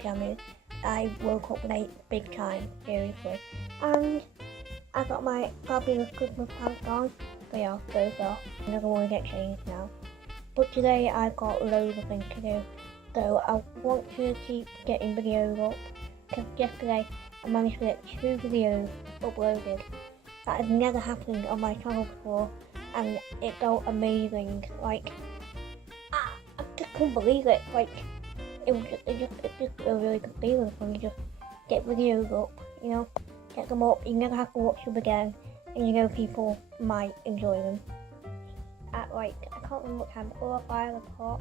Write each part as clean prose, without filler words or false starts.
jammies. I woke up late, big time, seriously. And I got my fabulous Christmas pants on. They are so soft. I'm not going to get changed now. But today I've got loads of things to do. So I want to keep getting videos up. Because yesterday I managed to get 2 videos uploaded. That has never happened on my channel before. And it felt amazing. Like, I just couldn't believe it. Like, it just a really good feeling when you just get videos up, you know, get them up, you never have to watch them again, and you know people might enjoy them. At like, I can't remember what time, 4 or 5 o'clock,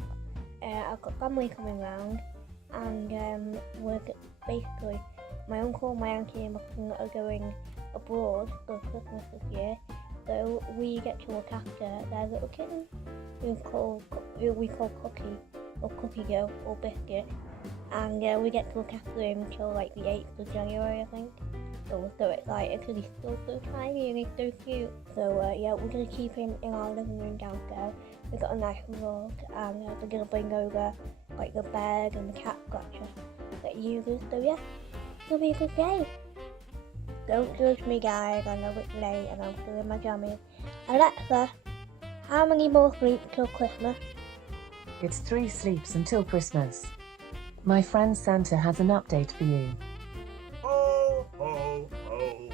I've got family coming round, and we're basically, my uncle, my auntie and my cousin are going abroad for Christmas this year, so we get to look after their little kitten, who we call Cookie, or Cookie Girl, or Biscuit, and we get to look after him until like the 8th of January, I think. So we're so excited because he's still so tiny and he's so cute. So yeah, we're going to keep him in our living room downstairs. We've got a nice rug, and we're going to bring over like the bed and the cat scratcher that he uses. So yeah, it'll be a good day. Don't judge me, guys, I know it's late and I'm still in my jammies. Alexa, how many more sleeps till Christmas? It's 3 sleeps until Christmas. My friend Santa has an update for you. Ho, ho, ho.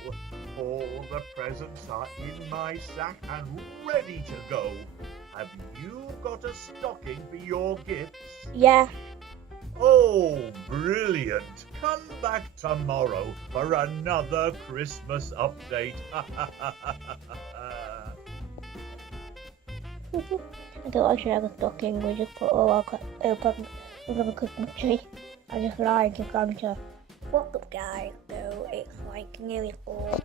All the presents are in my sack and ready to go. Have you got a stocking for your gifts? Yeah. Oh, brilliant. Come back tomorrow for another Christmas update. I don't actually have a stocking, we just put all our presents under the Christmas tree. I just lied to Santa. What's up, guys? So it's like nearly 4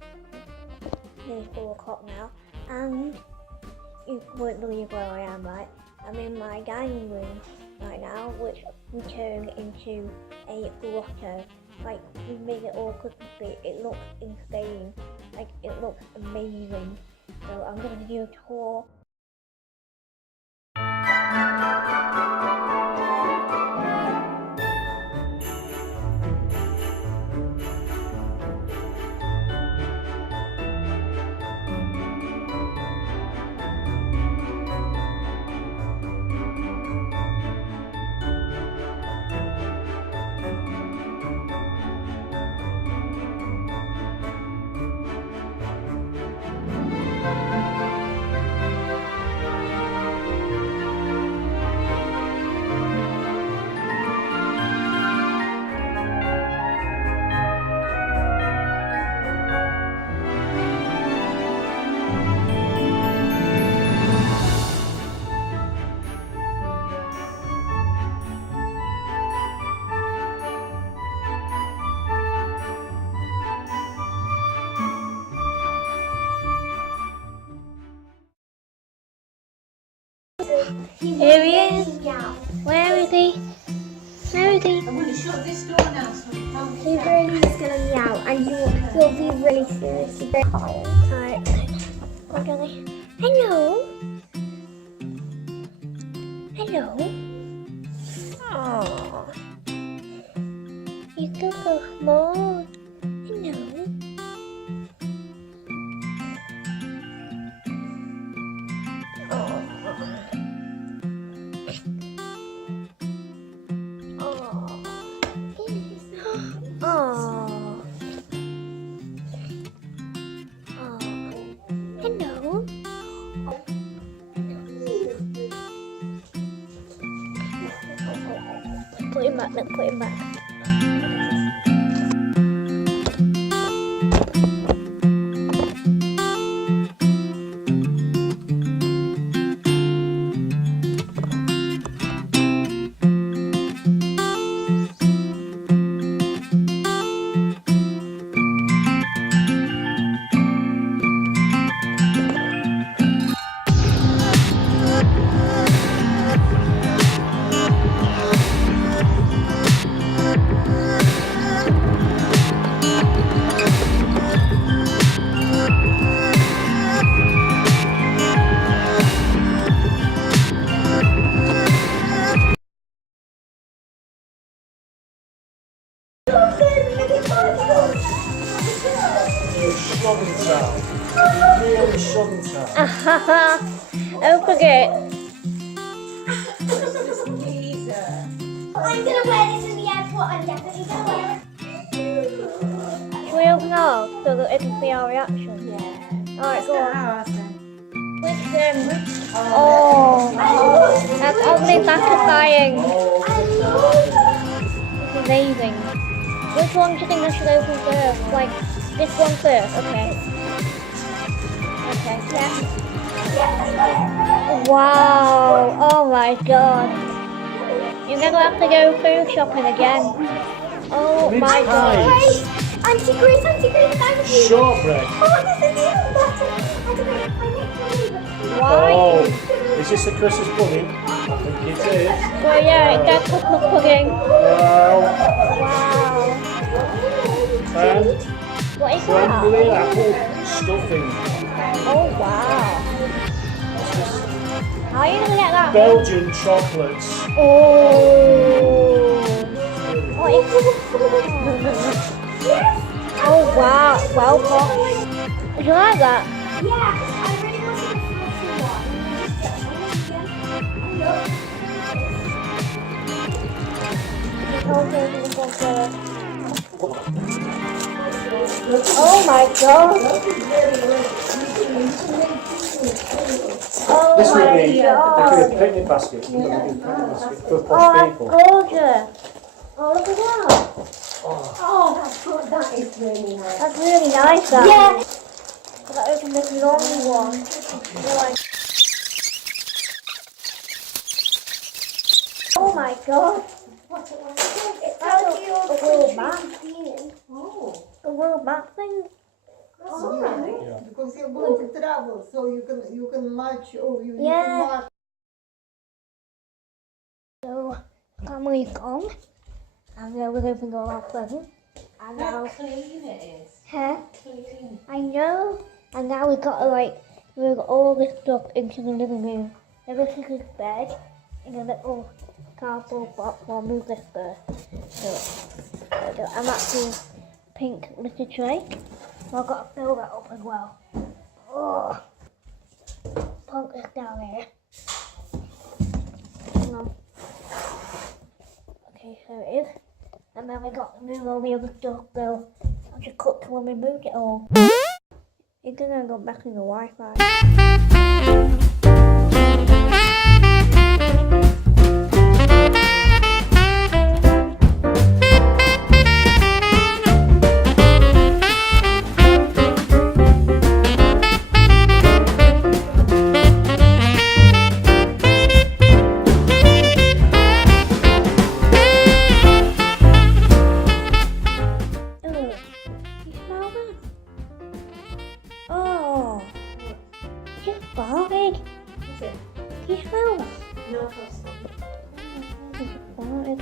o'clock now, and you won't believe where I am, right? I'm in my dining room right now, which we turned into a grotto. Like, we made it all Christmassy. It looks insane. Like, it looks amazing. So I'm gonna give you a tour. Here he is. Where is he? Where is he? I'm going to shut this door now so you can't He really is going to meow, and you'll be really seriously very quiet. Alright. What are they? Hello? Hello? Aww. You're so small. Hello? Hello. Put him back, let's put him back. You're shogging town. Really shogging town. Don't forget. I'm gonna wear this in the airport. I'm definitely gonna wear it. Should we open up so that it can see our reaction? Yeah. Alright, go on. Which Oh, that's ugly satisfying. It's amazing. Which one do you think I should open first? Like, this one first? Okay. Okay. Yeah. Wow. Oh my god. You're gonna have to go food shopping again. Oh my god. Anti-grease, thank you. Shortbread. Oh, this is even better. Why? Oh, is this the Christmas pudding? I think it is. Well, yeah, that's Christmas pudding. Wow. Wow. And What is crumbly that? apple stuffing. Oh wow. How are you gonna get that? Belgian chocolates. Oh. What is Oh wow, well posh. Would you like that? Yeah, I really wanted a Oh my god. Oh This would my be a god. picnic basket. For Oh, posh that's people. gorgeous. Oh, look at that. Oh, that's good. That is really nice. That's really nice, that. Yeah. I gotta open this long one. Oh my god. What's it like? It's like a world map. Oh, The world map thing. that's alright. Yeah. Because you're going to travel, so you can match. Oh, you Yeah. can match. So, family's gone. And we're opening all our presents. And now, clean it is. huh? Clean. I know. And now we've got to move all this stuff into the living room. So this is his bed in a little cardboard box. I'll move this first. So, and that's his pink litter tray. So I've got to fill that up as well. Oh, plunk this down here. Hang on. Okay, so it is. And then we got to move all the other stuff, so I'll just cut to when we moved it all. It's gonna go back in the Wi-Fi. You smell that? Oh, just farted. Do you smell that? No custard. Just farted.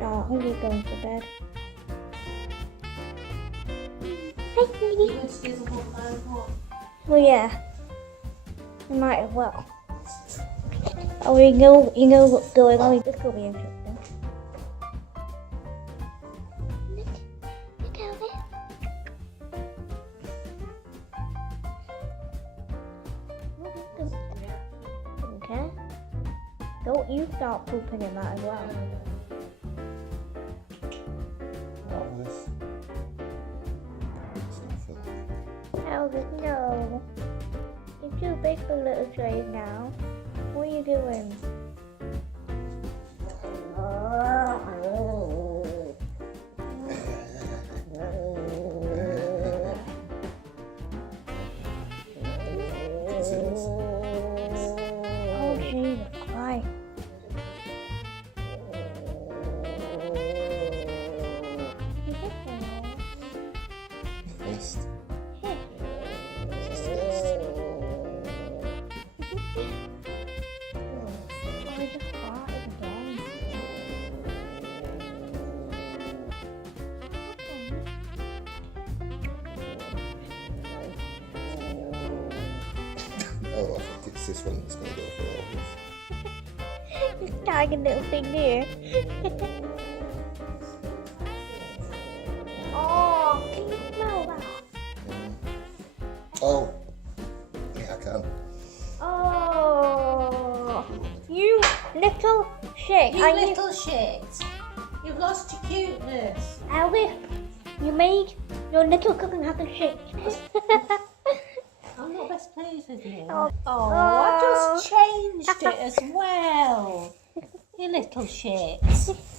Oh, I'm just going to bed. Hi, sweetie. You just use a whole load more. Well, yeah. We might as well. Oh, you know what's going on. This could be interesting. Look over there. Okay. Don't you start pooping in that as well. Elvis, no. You're too big for little trays now. What are you doing? Oh, Jesus Christ. Oh, I just farted again. Oh, I think it's this one that's going to go for all this. Just tagging little thing here. You little shit. You've lost your cuteness. Alice, you made your little cooking happen shit. I'm not best pleased with you. Oh. I just changed it as well. You little shit.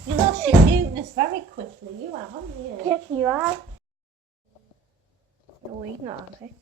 You lost your cuteness very quickly, you have, haven't you? Yes, you are. No, he's not, has he?